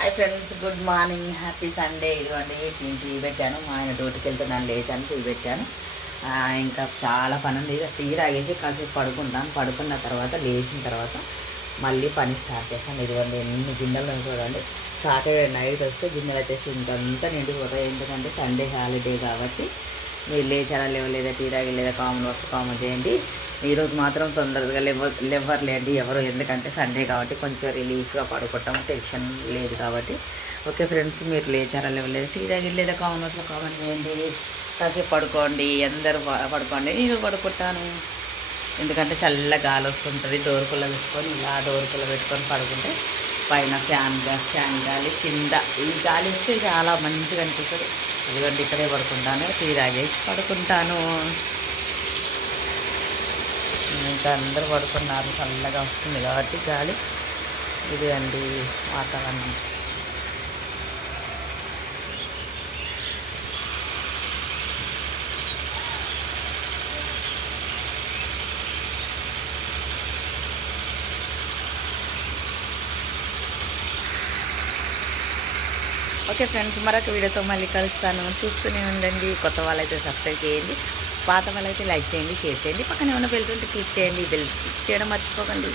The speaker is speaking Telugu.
Hi friends, good morning, happy Sunday. ఇదిగోండి టీ పెట్టాను. మా ఆయన డ్యూటీకి వెళ్తున్నాను, లేచాను, టీ పెట్టాను. ఇంకా చాలా పని ఉంది. టీ తాగేసి కాసేపు పడుకుంటాను. పడుకున్న తర్వాత లేచిన తర్వాత మళ్ళీ పని స్టార్ట్ చేస్తాను. ఇదిగోండి ఎన్ని గిన్నెలు చూడండి. సాటర్డే నైట్ వస్తే గిన్నెలు అయితే ఇంకంతా నిండిపోతాయి. ఎందుకంటే సండే హాలిడే కాబట్టి. మీరు లేచారా లేవలేదా, టీ తాగి లేదా కామెంట్ చేయండి. ఈరోజు మాత్రం తొందరగా లేవర్లేండి ఎవరు, ఎందుకంటే సండే కాబట్టి కొంచెం రిలీఫ్గా పడుకుంటాం, టెన్షన్ లేదు కాబట్టి. ఓకే ఫ్రెండ్స్, మీరు లేచారా లేవలేదు, టీ తాగి లేదా కామెంట్ చేయండి. కాసేపు పడుకోండి, అందరూ పడుకోండి, నేను పడుకుంటాను. ఎందుకంటే చల్ల గాలి వస్తుంటుంది. డోర్కుల్లో పెట్టుకొని ఇలా డోర్కుల్లో పెట్టుకొని పడుకుంటే పైన ఫ్యాన్ గాలి, కింద ఈ గాలి వస్తే చాలా మంచిగా అనిపిస్తుంది. ఎందుకంటే ఇక్కడే పడుకుంటాను, టీ తాగేసి పడుకుంటాను. ఇంకా అందరూ పడుకున్నారు, చల్లగా వస్తుంది కాబట్టి గాలి. ఇది అండి వాతావరణం. ఓకే ఫ్రెండ్స్, మరొక వీడియోతో మళ్ళీ కలుస్తాను. చూస్తూనే ఉండండి. కొత్త వాళ్ళైతే సబ్స్క్రైబ్ చేయండి, పాత వాళ్ళైతే లైక్ చేయండి, షేర్ చేయండి. పక్కనే ఉన్న బెల్ క్లిక్ చేయండి. బెల్ క్లిక్ చేయడం మర్చిపోకండి.